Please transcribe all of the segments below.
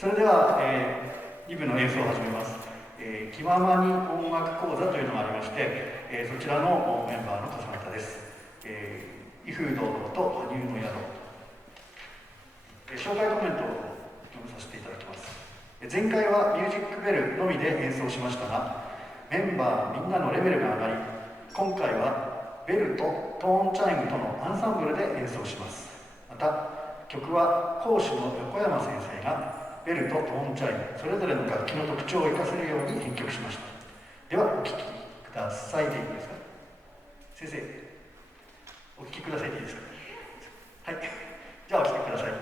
それでは、2部の演奏を始めます。気ままに音楽講座というのがありまして、そちらのメンバーの方々です。威風堂々と埴生の宿、紹介コメントを読みさせていただきます。前回はミュージックベルのみで演奏しましたが、メンバーみんなのレベルが上がり、今回はベルとトーンチャイムとのアンサンブルで演奏します。また曲は講師の横山先生がベルとトーンチャイムそれぞれの楽器の特徴を生かせるように編曲しました。ではお聴きくださいでいいですか。先生、お聴きくださいでいいですか。はい、じゃあお聴きください。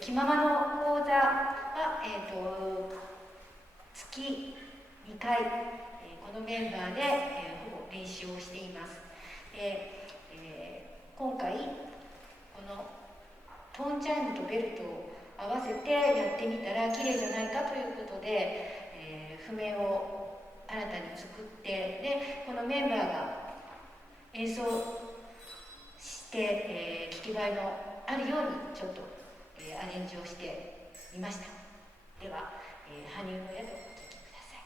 気ままの講座は、月2回、このメンバーで、ほぼ練習をしています。今回このトーンチャイムとベルトを合わせてやってみたら綺麗じゃないかということで、譜面を新たに作ってでこのメンバーが演奏して、聞き映えのあるようにちょっとアレンジをしてみました。では、埴生の宿をお聴きください。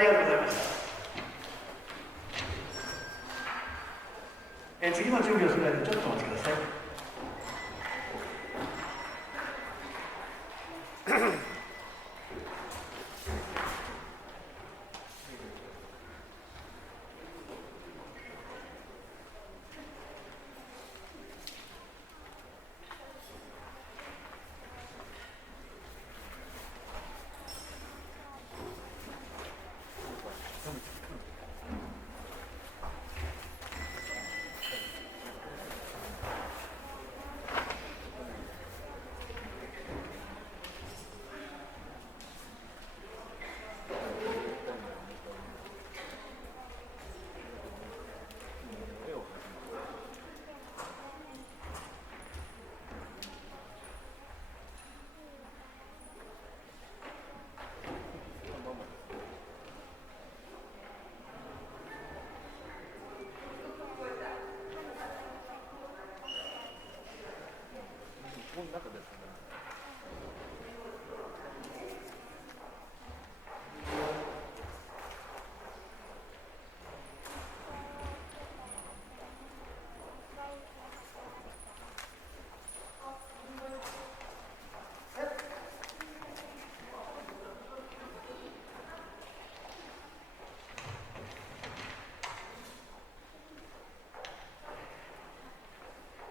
りがとうございました。次の準備をする間にちょっとお待ちください。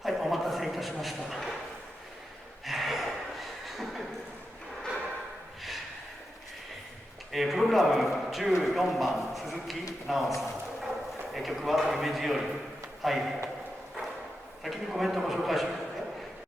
はい、お待たせいたしました。プログラム14番鈴木直さん、曲は夢路より。はい、先にコメントをご紹介します。